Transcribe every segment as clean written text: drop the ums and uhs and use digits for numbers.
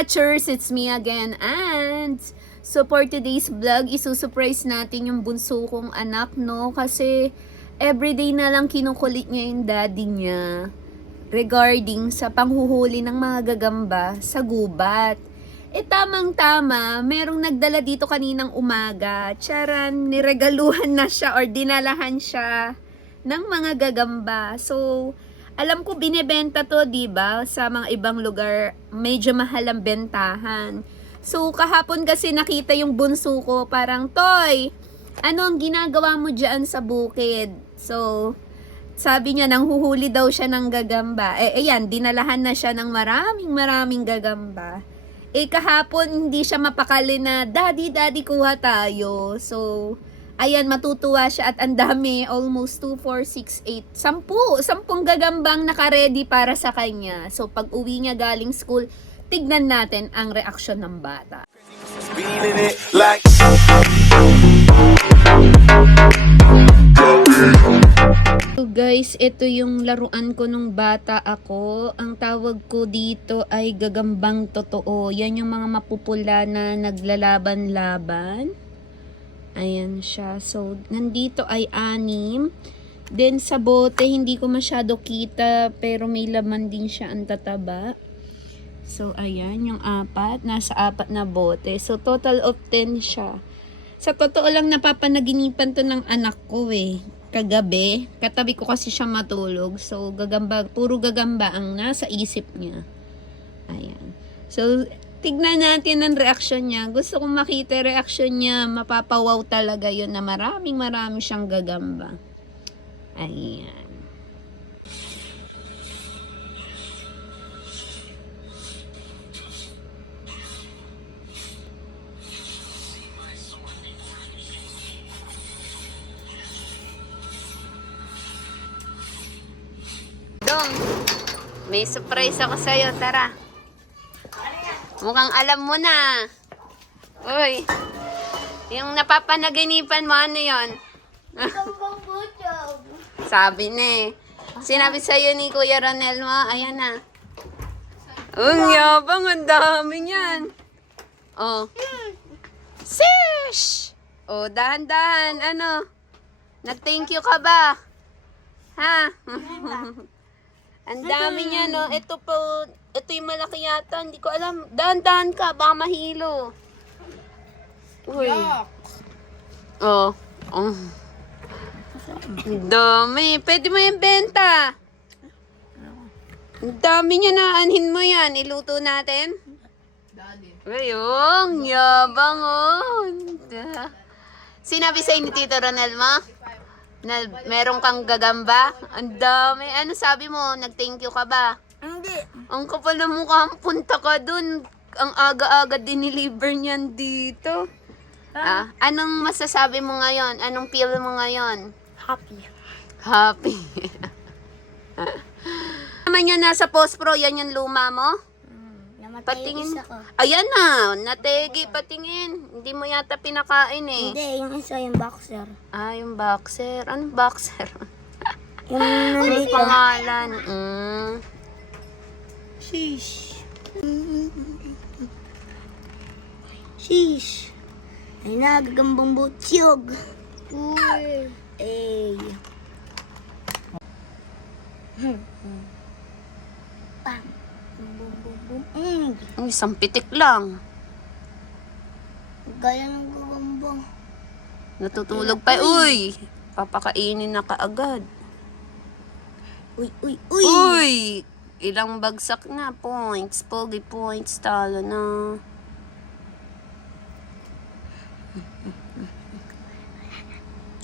watchers! It's me again, and so for today's vlog, isusurprise natin yung bunso kong anak, no? Kasi everyday na lang kinukulit niya yung daddy niya regarding sa panghuhuli ng mga gagamba sa gubat. Tamang-tama, merong nagdala dito kaninang umaga. Charan, niregaluhan na siya or dinalahan siya ng mga gagamba. So, alam ko binebenta to, 'di ba? Sa mga ibang lugar, medyo mahal ang bentahan. So, kahapon kasi nakita yung bunso ko, parang, "Toy, ano ang ginagawa mo diyan sa bukid?" So, sabi niya, nanghuhuli daw siya ng gagamba. Ayan, dinalahan na siya ng maraming gagamba. Kahapon, hindi siya mapakali na, Daddy, kuha tayo. So, ayan, matutuwa siya at ang dami, almost 2, 4, 6, 8, 10 gagambang nakaredy para sa kanya. So, pag uwi niya galing school, tignan natin ang reaksyon ng bata. So guys, ito yung laruan ko nung bata ako. Ang tawag ko dito ay gagambang totoo. Yan yung mga mapupula na naglalaban-laban. Ayan siya. So, nandito ay 6. Then, sa bote, hindi ko masyado kita, pero may laman din siya ang tataba. So, ayan, yung 4. Nasa 4 na bote. So, total of 10 siya. Sa totoo lang, napapanaginipan to ng anak ko kagabi. Katabi ko kasi siya matulog. So, gagamba, puro gagamba ang nasa isip niya. Ayan. So, tignan natin ang reaksyon niya. Gusto kong makita reaksyon niya. Mapapawaw talaga yun na marami siyang gagamba. Ayan. Dong, may surprise ako sa'yo. Tara. Mukhang alam mo na. Uy, yung napapanaginipan mo, ano yun? Sabi na Sinabi sa'yo ni Kuya Ronel mo, ayan na. Ang yabang, ang dami niyan. Oh. Sish! Oh, dahan-dahan, ano? Nag-thank you ka ba? Ha? Ang dami niya, no? Ito po, ito yung malaki yata. Hindi ko alam. Dahan-dahan ka, baka mahilo. Uy. Oh. Oh. Ang dami. Pwede mo yung benta. Ang dami niya na. Anhin mo yan. Iluto natin. Ayun. Yabang, oh. Sinabi sa'yo ni Tito Ronel mo? Na meron kang gagamba? Ang dami. Ano sabi mo? Nag-thank you ka ba? Hindi. Ang kapal na mukha, punta ka dun. Ang aga-aga diniliver niyan dito. Anong masasabi mo ngayon? Anong feel mo ngayon? Happy. Happy. Naman yan nasa post pro, yan yung luma mo? Patingin. Ayan na, nategi, patingin. Hindi mo yata pinakain Hindi, yung isa yung boxer. Yung boxer. Anong boxer? Yung May nandito. pangalan. Sheesh. Sheesh. Ay na, gagambang butyog. Uy. Ay. Bam. Bum, bum, bum, bum. Ang isang pitik lang. Gaya ng gagambang. Natutulog pa. Uy! Papakainin na kaagad. Uy. Uy! Ilang bagsak na. Points. Pogi points. Talo na.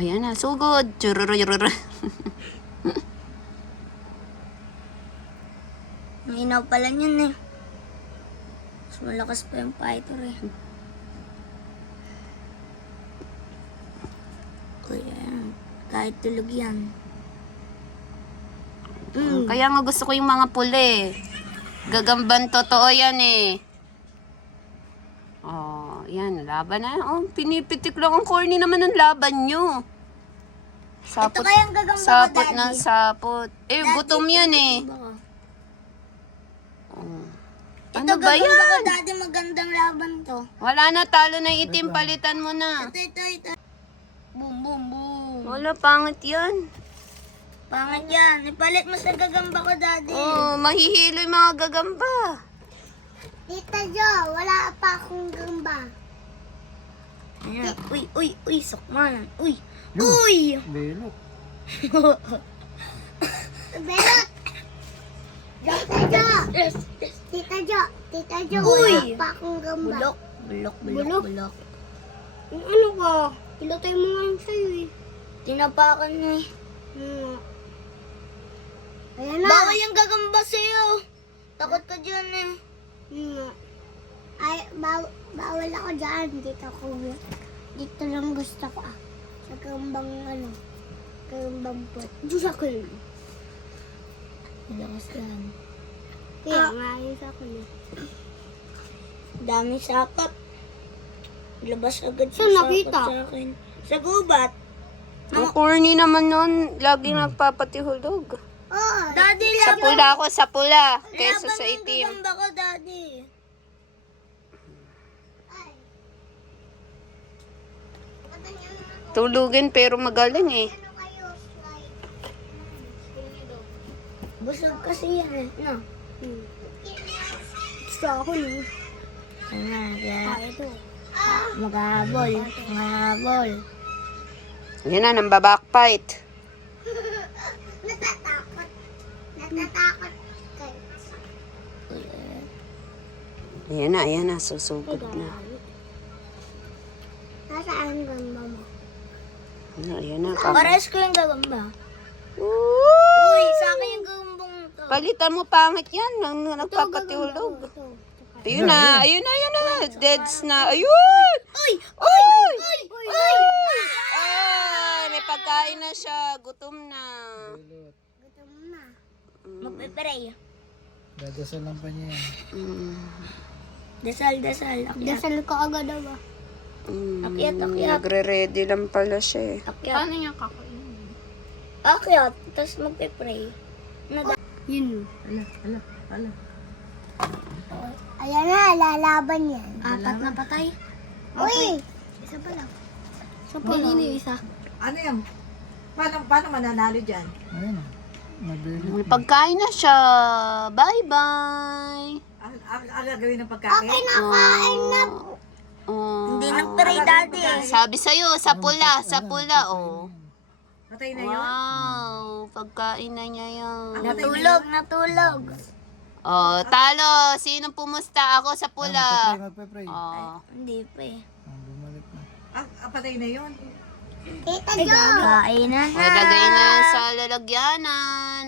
Ayan na. Sugod. Chururururur. Mahinaw pala yun Mas malakas pa yung fighter Kaya, kahit tulog yan. Kaya nga gusto ko yung mga puli. Gagamban totoo yan Oh, yan. Laban na. Oh, pinipitik lang. Ang corny naman ng laban nyo. Sapot, Ito kayang gagamba ko, sapot Daddy. ng sapot. Gutom yan Baka. Ano ba gagamba yan? ko, Daddy. Magandang laban to. Wala na, talo na yung itim, palitan mo na. Ito. Boom, boom, boom. Wala, pangit yan. Pangit yan. Ipalit mo sa gagamba ko, Daddy. Oh, mahihilo yung mga gagamba. Tita Jo, wala pa akong gamba. Ayan. Uy, sukmanan. Uy. Belot. Belot! Tita Jo! Yes. Tita Jo, Uy! wala pa akong gamba. Bulok. Ano ka? Pilotay mo nga yung sa'yo eh. Tinapakan mo eh. Ayan na. Bawal yung gagamba sa'yo. Takot ka dyan eh. Ay, bawal ako dyan. Dito lang gusto ko ah. Sa kambang kambang pot. Diyos ako yun. Lakas lang. Kaya maayos ako na. Dami sakap. Labas agad Saan yung nakita? sakap sa akin. Sa gubat. Ang corny naman nun, lagi nagpapatihulog. Oh, Daddy, Sa laban. pula ako, sa pula, Laban kesa sa yung itim. gagamba ko, Daddy. Tulugin pero magaling eh. Busog kasi yan eh. No? gusto ako no. Kaya Ito. maghahabol. Yan na, nang backfight. Natatakot kayo. Ayan na, susugod na. Nasaan gamba mo? Ayan na, Pares ko yung gagamba. Uy! Uy, sa akin yung gagambang to. Palitan mo pangit yan, nagpapatihulog. Ayun na. Deads na. Ayun! Uy! Ay, may pagkain na siya. Gutom na. Gutom na. Magpe-pray. Dadasal lang pa niya yan. Mm. Dasal. Akyat. Dasal ko agad ba? Akyat. Nagre-ready lang pala siya eh. Akyat. niya kakainin? Akyat. Tapos magpe-pray. Yun. Ala. Ayan na, lalaban yan. Apat na patay. Uy! Isa pa lang. Kanino yung isa? Ano yan? Paano mananalo dyan? Ayun. Nabelot. May pagkain na siya. Bye-bye. Ang gagawin ng pagkain? Nakain na. Hindi nag-pray, Daddy. Sabi sa'yo, sa pula, oh. Patay na yun? Wow, pagkain na niya yan. Natulog. Oh, talo. Sinong pumusta? Ako sa pula. Magpe-pray. Oh. Hindi pa eh. Bumalik na. Patay na yun? Tita Jo! Kain na. Nalagay na sa lalagyanan.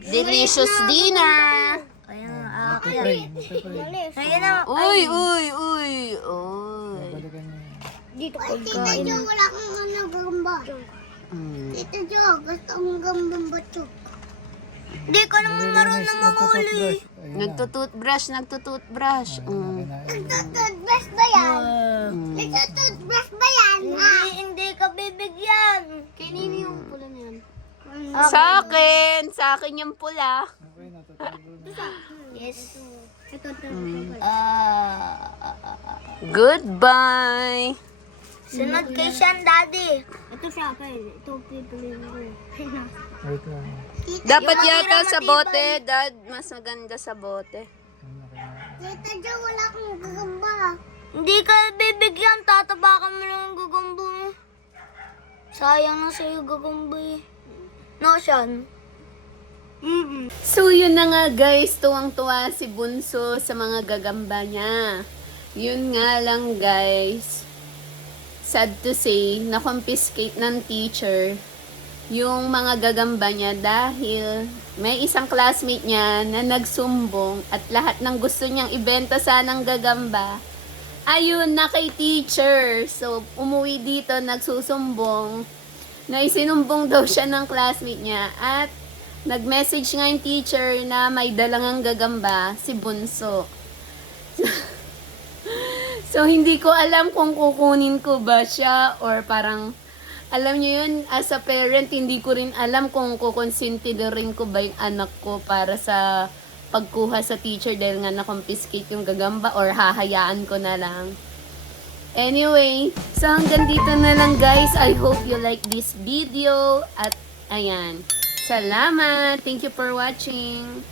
Delicious dinner. Ayun, Magpe-pray. Magpe-pray. Ayun na. Uy. Balikan niya yan. Dito ko Tita Jo, wala kang gamba. Mm. Tita Jo, gusto kong gambang bato. Hindi ko naman marunong mahuli. Ayun na. Nagtututbrush. Mm. Nagtututbrush ba yan? Nagtututbrush ba yan? Hindi ka bibigyan. Kanino yung pula na yan? Sa akin yung pula. Okay na, tatago na. Yes. Ito. Goodbye. Sunod kay Sean, Daddy. Ito sa akin. Ito pipiliin ko. Wait lang. Dapat yata sa bote, Dad. Mas maganda sa bote. Tita Jo, wala akong gagamba. Hindi ka bibigyan. Tatabakan mo lang ang gagamba mo. Sayang na sa'yo gagamba eh. No, Sean? So yun na nga guys, tuwang-tuwa si Bunso sa mga gagamba niya. Yun nga lang guys, sad to say, na-confiscate ng teacher yung mga gagamba niya dahil may isang classmate niya na nagsumbong at lahat ng gusto niyang ibenta sanang gagamba, ayun na kay teacher. So umuwi dito, nagsusumbong na isinumbong daw siya ng classmate niya at nag-message nga yung teacher na may dalangang gagamba, si Bunso. So, hindi ko alam kung kukunin ko ba siya or parang, alam niyo yun, as a parent, hindi ko rin alam kung kukonsintiderin ko ba yung anak ko para sa pagkuha sa teacher dahil nga na-confiscate yung gagamba or hahayaan ko na lang. Anyway, so hanggang dito na lang guys. I hope you like this video. At ayan, salamat. Thank you for watching.